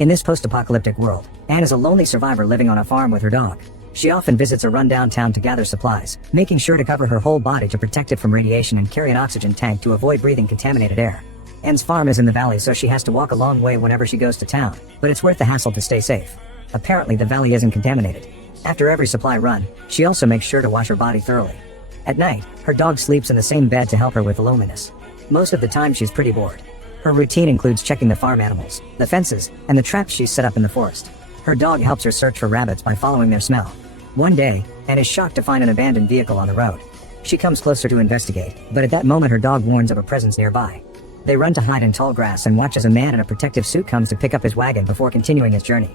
In this post-apocalyptic world, Anne is a lonely survivor living on a farm with her dog. She often visits a rundown town to gather supplies, making sure to cover her whole body to protect it from radiation and carry an oxygen tank to avoid breathing contaminated air. Anne's farm is in the valley, so she has to walk a long way whenever she goes to town, but it's worth the hassle to stay safe. Apparently the valley isn't contaminated. After every supply run, she also makes sure to wash her body thoroughly. At night, her dog sleeps in the same bed to help her with loneliness. Most of the time she's pretty bored. Her routine includes checking the farm animals, the fences, and the traps she's set up in the forest. Her dog helps her search for rabbits by following their smell. One day, Anne is shocked to find an abandoned vehicle on the road. She comes closer to investigate, but at that moment her dog warns of a presence nearby. They run to hide in tall grass and watch as a man in a protective suit comes to pick up his wagon before continuing his journey.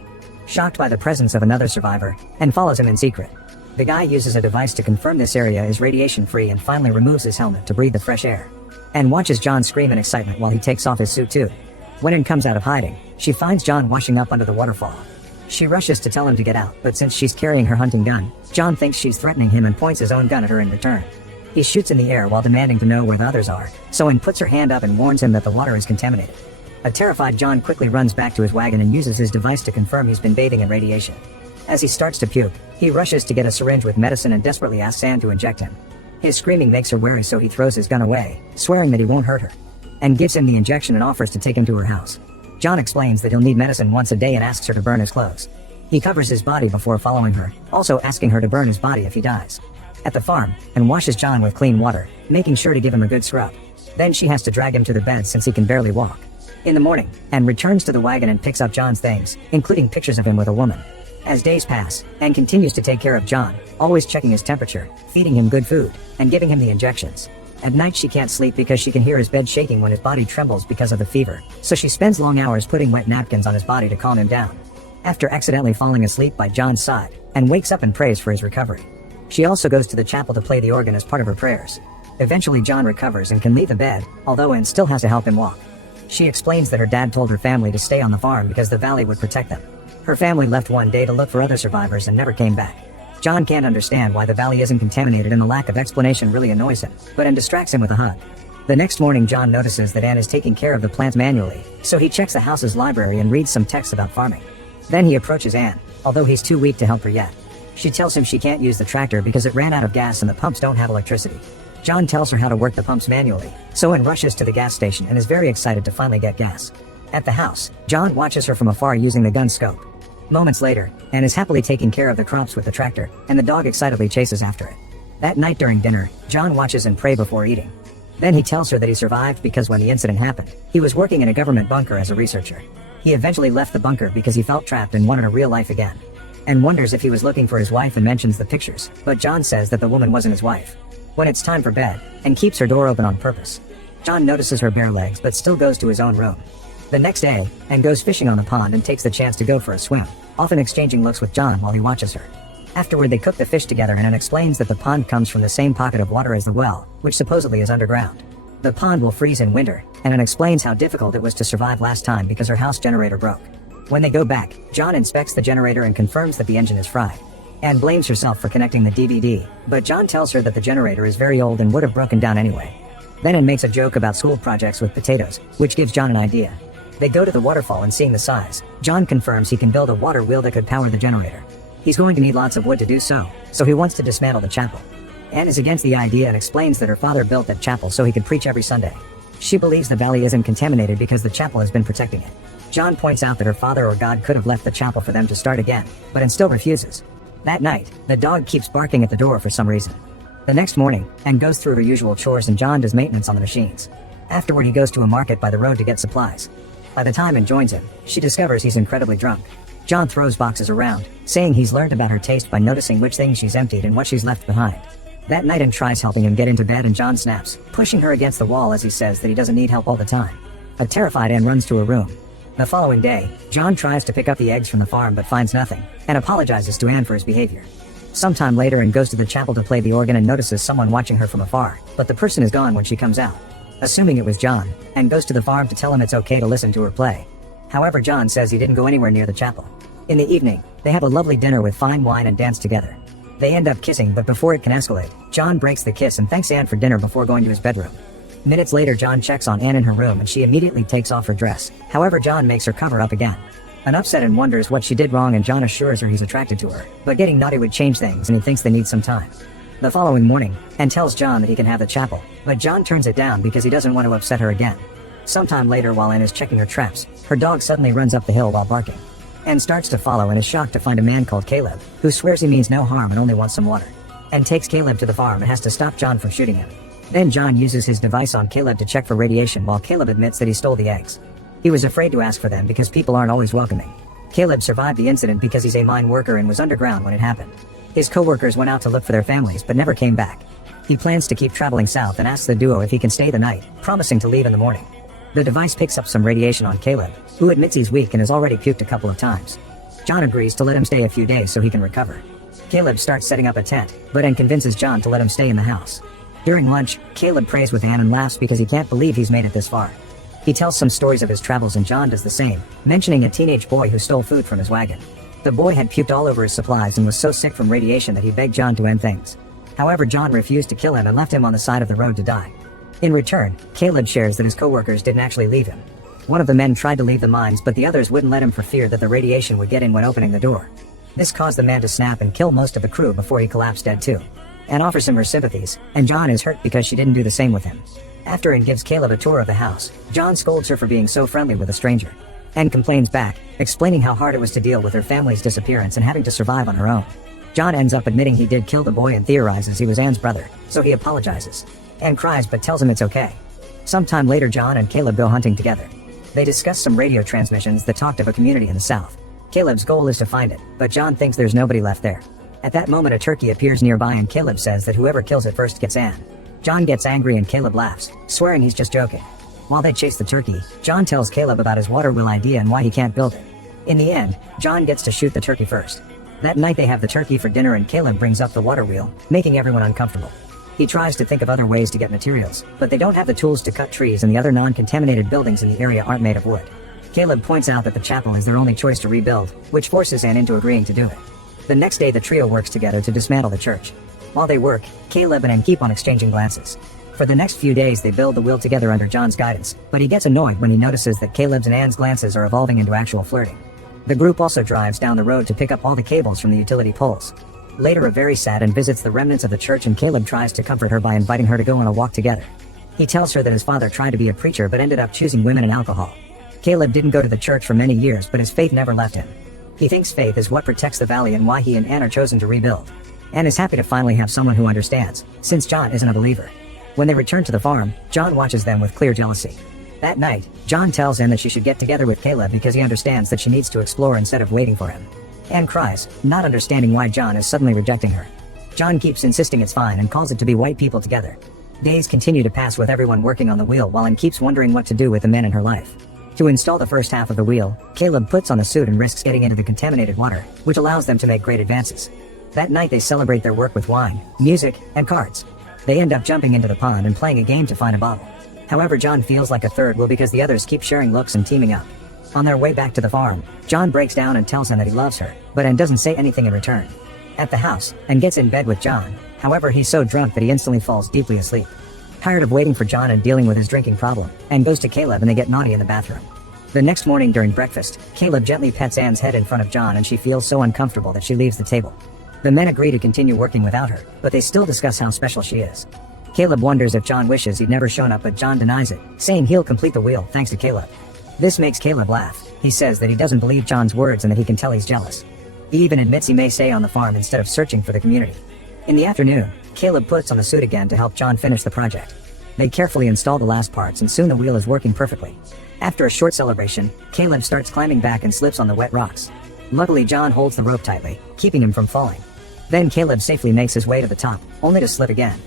Shocked by the presence of another survivor, Anne follows him in secret. The guy uses a device to confirm this area is radiation-free and finally removes his helmet to breathe the fresh air. Anne watches John scream in excitement while he takes off his suit too. When Anne comes out of hiding, she finds John washing up under the waterfall. She rushes to tell him to get out, but since she's carrying her hunting gun, John thinks she's threatening him and points his own gun at her in return. He shoots in the air while demanding to know where the others are, so Anne puts her hand up and warns him that the water is contaminated. A terrified John quickly runs back to his wagon and uses his device to confirm he's been bathing in radiation. As he starts to puke, he rushes to get a syringe with medicine and desperately asks Anne to inject him. His screaming makes her wary, so he throws his gun away, swearing that he won't hurt her. Anne gives him the injection and offers to take him to her house. John explains that he'll need medicine once a day and asks her to burn his clothes. He covers his body before following her, also asking her to burn his body if he dies. At the farm, Anne washes John with clean water, making sure to give him a good scrub. Then she has to drag him to the bed since he can barely walk. In the morning, Anne returns to the wagon and picks up John's things, including pictures of him with a woman. As days pass, Anne continues to take care of John, always checking his temperature, feeding him good food, and giving him the injections. At night she can't sleep because she can hear his bed shaking when his body trembles because of the fever, so she spends long hours putting wet napkins on his body to calm him down. After accidentally falling asleep by John's side, Anne wakes up and prays for his recovery. She also goes to the chapel to play the organ as part of her prayers. Eventually John recovers and can leave the bed, although Anne still has to help him walk. She explains that her dad told her family to stay on the farm because the valley would protect them. Her family left one day to look for other survivors and never came back. John can't understand why the valley isn't contaminated and the lack of explanation really annoys him, but Anne distracts him with a hug. The next morning John notices that Anne is taking care of the plants manually, so he checks the house's library and reads some texts about farming. Then he approaches Anne, although he's too weak to help her yet. She tells him she can't use the tractor because it ran out of gas and the pumps don't have electricity. John tells her how to work the pumps manually, so Anne rushes to the gas station and is very excited to finally get gas. At the house, John watches her from afar using the gun scope. Moments later, Anne is happily taking care of the crops with the tractor, and the dog excitedly chases after it. That night during dinner, John watches and prays before eating. Then he tells her that he survived because when the incident happened, he was working in a government bunker as a researcher. He eventually left the bunker because he felt trapped and wanted a real life again. Anne wonders if he was looking for his wife and mentions the pictures, but John says that the woman wasn't his wife. When it's time for bed, Anne keeps her door open on purpose. John notices her bare legs but still goes to his own room. The next day, Anne goes fishing on the pond and takes the chance to go for a swim, often exchanging looks with John while he watches her. Afterward they cook the fish together and Anne explains that the pond comes from the same pocket of water as the well, which supposedly is underground. The pond will freeze in winter, and Anne explains how difficult it was to survive last time because her house generator broke. When they go back, John inspects the generator and confirms that the engine is fried. Anne blames herself for connecting the DVD, but John tells her that the generator is very old and would have broken down anyway. Then Anne makes a joke about school projects with potatoes, which gives John an idea. They go to the waterfall and seeing the size, John confirms he can build a water wheel that could power the generator. He's going to need lots of wood to do so he wants to dismantle the chapel. Anne is against the idea and explains that her father built that chapel so he could preach every Sunday. She believes the valley isn't contaminated because the chapel has been protecting it. John points out that her father or God could have left the chapel for them to start again, but Anne still refuses. That night, the dog keeps barking at the door for some reason. The next morning, Anne goes through her usual chores and John does maintenance on the machines. Afterward he goes to a market by the road to get supplies. By the time Anne joins him, she discovers he's incredibly drunk. John throws boxes around, saying he's learned about her taste by noticing which things she's emptied and what she's left behind. That night Anne tries helping him get into bed and John snaps, pushing her against the wall as he says that he doesn't need help all the time. A terrified Anne runs to her room. The following day, John tries to pick up the eggs from the farm but finds nothing, and apologizes to Anne for his behavior. Sometime later Anne goes to the chapel to play the organ and notices someone watching her from afar, but the person is gone when she comes out. Assuming it was John, Anne goes to the farm to tell him it's okay to listen to her play. However, John says he didn't go anywhere near the chapel. In the evening, they have a lovely dinner with fine wine and dance together. They end up kissing, but before it can escalate, John breaks the kiss and thanks Anne for dinner before going to his bedroom. Minutes later John checks on Anne in her room and she immediately takes off her dress. However, John makes her cover up again. Ann upset and wonders what she did wrong, and John assures her he's attracted to her, but getting naughty would change things and he thinks they need some time. The following morning, Ann tells John that he can have the chapel, but John turns it down because he doesn't want to upset her again. Sometime later, while Ann is checking her traps, her dog suddenly runs up the hill while barking. Ann starts to follow and is shocked to find a man called Caleb, who swears he means no harm and only wants some water. Ann takes Caleb to the farm and has to stop John from shooting him. Then John uses his device on Caleb to check for radiation, while Caleb admits that he stole the eggs. He was afraid to ask for them because people aren't always welcoming. Caleb survived the incident because he's a mine worker and was underground when it happened. His co-workers went out to look for their families but never came back. He plans to keep traveling south and asks the duo if he can stay the night, promising to leave in the morning. The device picks up some radiation on Caleb, who admits he's weak and has already puked a couple of times. John agrees to let him stay a few days so he can recover. Caleb starts setting up a tent, but Ann convinces John to let him stay in the house. During lunch, Caleb prays with Ann and laughs because he can't believe he's made it this far. He tells some stories of his travels and John does the same, mentioning a teenage boy who stole food from his wagon. The boy had puked all over his supplies and was so sick from radiation that he begged John to end things. However, John refused to kill him and left him on the side of the road to die. In return, Caleb shares that his co-workers didn't actually leave him. One of the men tried to leave the mines, but the others wouldn't let him for fear that the radiation would get in when opening the door. This caused the man to snap and kill most of the crew before he collapsed dead too. Ann offers him her sympathies, and John is hurt because she didn't do the same with him. After Ann gives Caleb a tour of the house, John scolds her for being so friendly with a stranger. Ann complains back, explaining how hard it was to deal with her family's disappearance and having to survive on her own. John ends up admitting he did kill the boy and theorizes he was Ann's brother, so he apologizes. Ann cries but tells him it's okay. Sometime later, John and Caleb go hunting together. They discuss some radio transmissions that talked of a community in the south. Caleb's goal is to find it, but John thinks there's nobody left there. At that moment, a turkey appears nearby and Caleb says that whoever kills it first gets Ann. John gets angry and Caleb laughs, swearing he's just joking. While they chase the turkey, John tells Caleb about his water wheel idea and why he can't build it. In the end, John gets to shoot the turkey first. That night they have the turkey for dinner and Caleb brings up the water wheel, making everyone uncomfortable. He tries to think of other ways to get materials, but they don't have the tools to cut trees and the other non-contaminated buildings in the area aren't made of wood. Caleb points out that the chapel is their only choice to rebuild, which forces Ann into agreeing to do it. The next day the trio works together to dismantle the church. While they work, Caleb and Ann keep on exchanging glances. For the next few days they build the wheel together under John's guidance, but he gets annoyed when he notices that Caleb's and Ann's glances are evolving into actual flirting. The group also drives down the road to pick up all the cables from the utility poles. Later, very sad and visits the remnants of the church, and Caleb tries to comfort her by inviting her to go on a walk together. He tells her that his father tried to be a preacher but ended up choosing women and alcohol. Caleb didn't go to the church for many years, but his faith never left him. He thinks faith is what protects the valley and why he and Ann are chosen to rebuild. Ann is happy to finally have someone who understands, since John isn't a believer. When they return to the farm, John watches them with clear jealousy. That night, John tells Ann that she should get together with Caleb because he understands that she needs to explore instead of waiting for him. Ann cries, not understanding why John is suddenly rejecting her. John keeps insisting it's fine and calls it to be white people together. Days continue to pass with everyone working on the wheel while Ann keeps wondering what to do with the men in her life. To install the first half of the wheel, Caleb puts on a suit and risks getting into the contaminated water, which allows them to make great advances. That night they celebrate their work with wine, music, and cards. They end up jumping into the pond and playing a game to find a bottle. However, John feels like a third wheel because the others keep sharing looks and teaming up. On their way back to the farm, John breaks down and tells Ann that he loves her, but Ann doesn't say anything in return. At the house, Ann gets in bed with John. However, he's so drunk that he instantly falls deeply asleep. Tired of waiting for John and dealing with his drinking problem, Ann goes to Caleb and they get naughty in the bathroom. The next morning during breakfast, Caleb gently pets Ann's head in front of John and she feels so uncomfortable that she leaves the table. The men agree to continue working without her, but they still discuss how special she is. Caleb wonders if John wishes he'd never shown up, but John denies it, saying he'll complete the wheel thanks to Caleb. This makes Caleb laugh. He says that he doesn't believe John's words and that he can tell he's jealous. He even admits he may stay on the farm instead of searching for the community. In the afternoon, Caleb puts on the suit again to help John finish the project. They carefully install the last parts and soon the wheel is working perfectly. After a short celebration, Caleb starts climbing back and slips on the wet rocks. Luckily, John holds the rope tightly, keeping him from falling. Then Caleb safely makes his way to the top, only to slip again.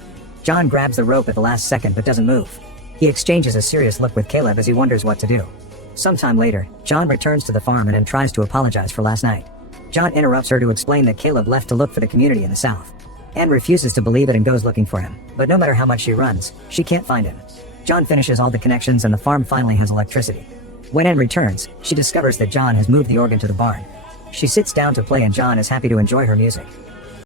John grabs the rope at the last second but doesn't move. He exchanges a serious look with Caleb as he wonders what to do. Sometime later, John returns to the farm and tries to apologize for last night. John interrupts her to explain that Caleb left to look for the community in the south. Ann refuses to believe it and goes looking for him, but no matter how much she runs, she can't find him. John finishes all the connections and the farm finally has electricity. When Ann returns, she discovers that John has moved the organ to the barn. She sits down to play and John is happy to enjoy her music.